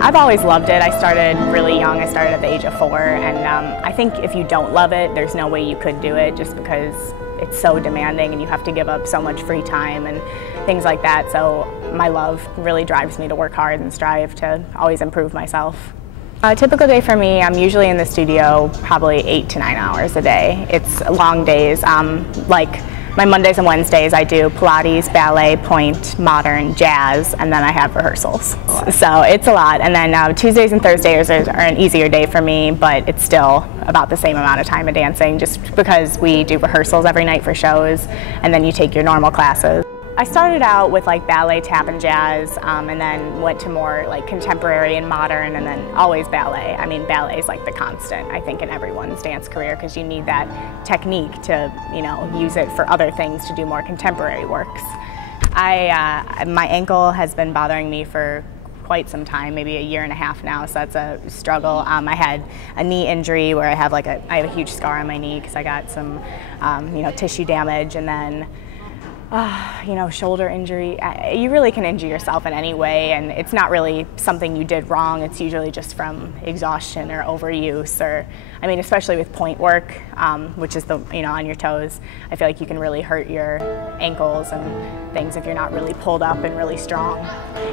I've always loved it. I started really young. I started at the age of 4, and I think if you don't love it, there's no way you could do it just because it's so demanding and you have to give up so much free time and things like that. So my love really drives me to work hard and strive to always improve myself. A typical day for me, I'm usually in the studio probably 8 to 9 hours a day. It's long days. Like my Mondays and Wednesdays, I do Pilates, ballet, pointe, modern, jazz, and then I have rehearsals. So it's a lot. And then Tuesdays and Thursdays are an easier day for me, but it's still about the same amount of time of dancing just because we do rehearsals every night for shows, and then you take your normal classes. I started out with like ballet, tap, and jazz, and then went to more like contemporary and modern, and then always ballet. I mean, ballet is like the constant, I think, in everyone's dance career because you need that technique to, you know, use it for other things to do more contemporary works. My ankle has been bothering me for quite some time, maybe a year and a half now, so that's a struggle. I had a knee injury where I have a huge scar on my knee because I got some, you know, tissue damage, and then you know, shoulder injury. You really can injure yourself in any way, and it's not really something you did wrong. It's usually just from exhaustion or overuse, or, I mean, especially with point work, which is the, you know, on your toes. I feel like you can really hurt your ankles and things if you're not really pulled up and really strong.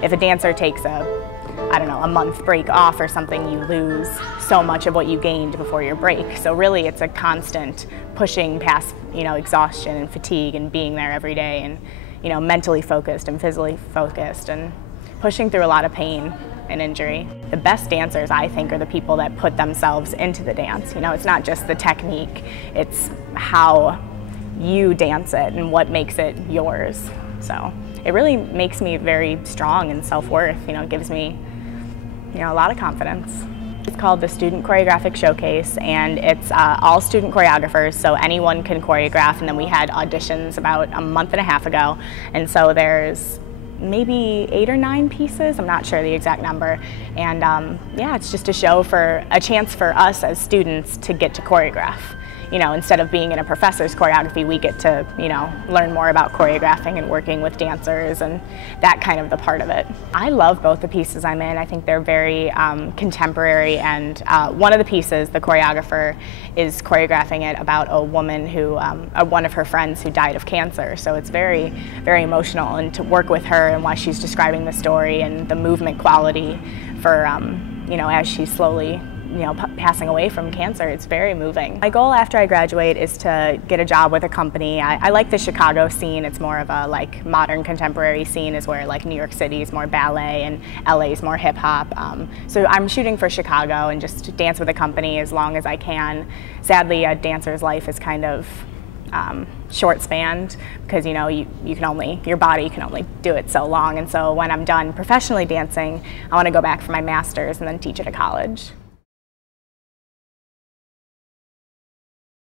If a dancer takes I don't know, a month break off or something, you lose so much of what you gained before your break. So really it's a constant pushing past, you know, exhaustion and fatigue and being there every day and, you know, mentally focused and physically focused and pushing through a lot of pain and injury. The best dancers, I think, are the people that put themselves into the dance. You know, it's not just the technique, it's how you dance it and what makes it yours. So it really makes me very strong in self-worth. You know, it gives me, you know, a lot of confidence. It's called the Student Choreographic Showcase, and it's all student choreographers, so anyone can choreograph. And then we had auditions about a month and a half ago, and so there's maybe 8 or 9 pieces, I'm not sure the exact number. And yeah, it's just a chance for us as students to get to choreograph. You know, instead of being in a professor's choreography, we get to, you know, learn more about choreographing and working with dancers and that kind of the part of it. I love both the pieces I'm in. I think they're very contemporary, and one of the pieces, the choreographer is choreographing it about a woman who, one of her friends who died of cancer. So it's very, very emotional, and to work with her and while she's describing the story and the movement quality for, you know, as she's slowly, you know, passing away from cancer, it's very moving. My goal after I graduate is to get a job with a company. I like the Chicago scene. It's more of a like modern contemporary scene, is where like New York City is more ballet and LA is more hip hop. So I'm shooting for Chicago and just dance with a company as long as I can. Sadly, a dancer's life is kind of short spanned because, you know, your body can only do it so long. And so when I'm done professionally dancing, I want to go back for my master's and then teach at a college.